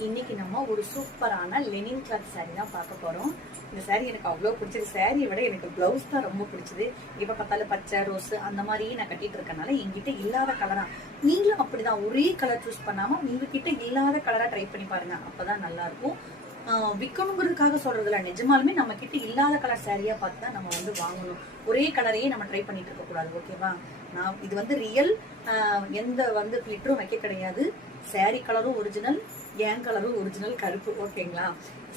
இன்னைக்கு நம்ம ஒரு சூப்பரான லெனின் கிளாத் சாரி தான் பார்க்க போறோம். இந்த சாரி எனக்கு அவ்வளவு பிடிச்சது. சாரியை விட எனக்கு பிளவுஸ் தான் ரொம்ப பிடிச்சது. இப்ப பார்த்தாலும் பச்சை ரோஸ் அந்த மாதிரியே நான் கட்டிட்டு இருக்கனால என்கிட்ட இல்லாத கலரா, நீங்களும் அப்படிதான் ஒரே கலர் சூஸ் பண்ணாம உங்ககிட்ட இல்லாத கலரா ட்ரை பண்ணி பாருங்க. அப்பதான் நல்லா இருக்கும். விற்கணுங்கிறதுக்காக சொல்றதுல நிஜமாலுமே நம்ம கிட்ட இல்லாத கலர் சாரியா பார்த்து தான் நம்ம வந்து வாங்கணும். ஒரே கலரையே நம்ம ட்ரை பண்ணிட்டு இருக்க கூடாது. ஓகேவா? நான் இது வந்து ரியல், எந்த வந்து ஃபில்டரும் வைக்க கிடையாது. சாரி கலரும் ஒரிஜினல், என் கலரும் ஒரிஜினல் கருப்பு. ஓகேங்களா?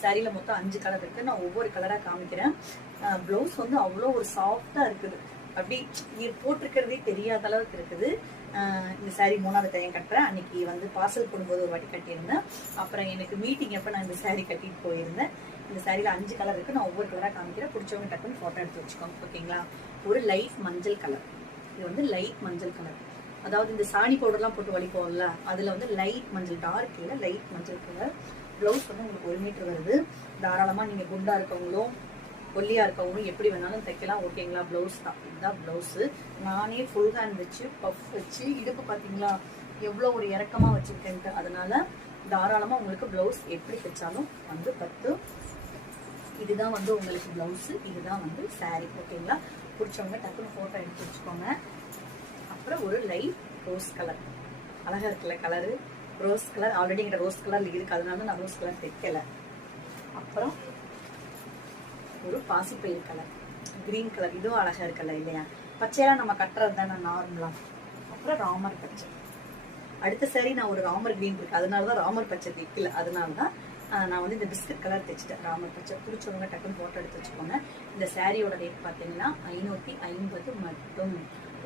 சாரியில மொத்தம் 5 கலர் இருக்கு. நான் ஒவ்வொரு கலரா காமிக்கிறேன். பிளவுஸ் வந்து அவ்வளோ ஒரு சாஃப்டா இருக்குது. அப்படி போட்டிருக்கிறதே தெரியாத அளவுக்கு இருக்குது. இந்த சாரி 3வது டைம் கட்டுறேன். அன்னைக்கு வந்து பார்சல் போடும்போது ஒரு வாட்டி கட்டியிருந்தேன். அப்புறம் எனக்கு மீட்டிங் அப்ப நான் இந்த சாரி கட்டிட்டு போயிருந்தேன். இந்த சாரியில 5 கலர் இருக்கு. நான் ஒவ்வொரு கலரா காமிக்கிறேன். பிடிச்சவங்க டக்குன்னு போட்டோ எடுத்து வச்சுக்கோங்க. ஓகேங்களா? ஒரு லைட் மஞ்சள் கலர். இது வந்து லைட் மஞ்சள் கலர். அதாவது இந்த சாணி பவுடர்லாம் போட்டு வலிப்போம்ல, அதுல வந்து லைட் மஞ்சள், டார்க் இல்ல லைட் மஞ்சள் கலர். பிளவுஸ் வந்து உங்களுக்கு 1 மீட்டர் வருது. தாராளமா நீங்க குண்டா இருக்கவங்களும் ஒல்லியா இருக்கவங்களும் எப்படி வேணாலும் தைக்கலாம். ஓகேங்களா? பிளவுஸ் தான், இதுதான் பிளவுஸ். நானே ஃபுல் ஹேண்ட் வச்சு பஃப் வச்சு, இடுப்பு பாத்தீங்களா எவ்வளோ ஒரு இறக்கமா வச்சிருக்கேன்ட்டு. அதனால தாராளமா உங்களுக்கு பிளவுஸ் எப்படி தைச்சாலும் வந்து 10. இதுதான் வந்து உங்களுக்கு பிளவுஸ், இதுதான் வந்து சாரி. ஓகேங்களா? பிடிச்சவங்க டக்குன்னு போட்டோ எடுத்து வச்சுக்கோங்க. அப்புறம் ஒரு லைட் ரோஸ் கலர், அழகா இருக்குல்ல கலரு. ரோஸ் கலர் ஆல்ரெடி எங்கிட்ட ரோஸ் கலர் இருக்கு, அதனால நான் ரோஸ் கலர் தைக்கல. அப்புறம் ஒரு பாசிப்பயிர் கலர், கிரீன் கலர், இதுவும் அழகா இருக்குல்ல இல்லையா? பச்சையெல்லாம் நம்ம கட்டுறது தானே நார்மலா. அப்புறம் ராமர் பச்சை. அடுத்த சாரி நான் ஒரு ராமர் கிரீன் இருக்கு, அதனாலதான் ராமர் பச்சை தைக்கல. அதனாலதான் நான் வந்து இந்த பிஸ்கட் கலர் தைச்சிட்டேன். ராமர் பச்சை. பிடிச்சவங்க டக்குன்னு போட்டோ எடுத்து வச்சுக்கோங்க. இந்த சாரியோட ரேட் பார்த்தீங்கன்னா 550 மட்டும்.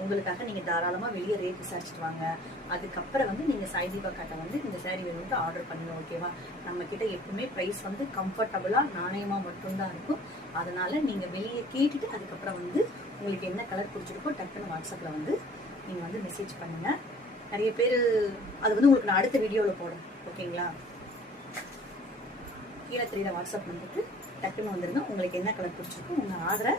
உங்களுக்காக நீங்க தாராளமா வெளியே ரேட் விசாரிச்சுட்டு வாங்க. அதுக்கப்புறம் வந்து நீங்க சாய்தீபா காட்ட வந்து இந்த சாரி வேணும்னு ஆர்டர் பண்ணுங்க. ஓகேவா? நம்ம கிட்ட எப்பவுமே பிரைஸ் வந்து கம்ஃபர்டபுளா நாணயமா மட்டும்தான் இருக்கும். அதனால நீங்க வெளியே கேட்டுட்டு அதுக்கப்புறம் வந்து உங்களுக்கு என்ன கலர் பிடிச்சிருக்கோ டக்குன்னு வாட்ஸ்அப்ல வந்து நீங்க வந்து மெசேஜ் பண்ணுங்க. நிறைய பேர் அது வந்து உங்களுக்கு நான் அடுத்த வீடியோல போடுறேன். ஓகேங்களா? கீழே தெரியுற வாட்ஸ்அப் நம்பருக்கு டக்குன்னு வந்துருங்க. உங்களுக்கு என்ன கலர் பிடிச்சிருக்கோ உங்க ஆர்டரை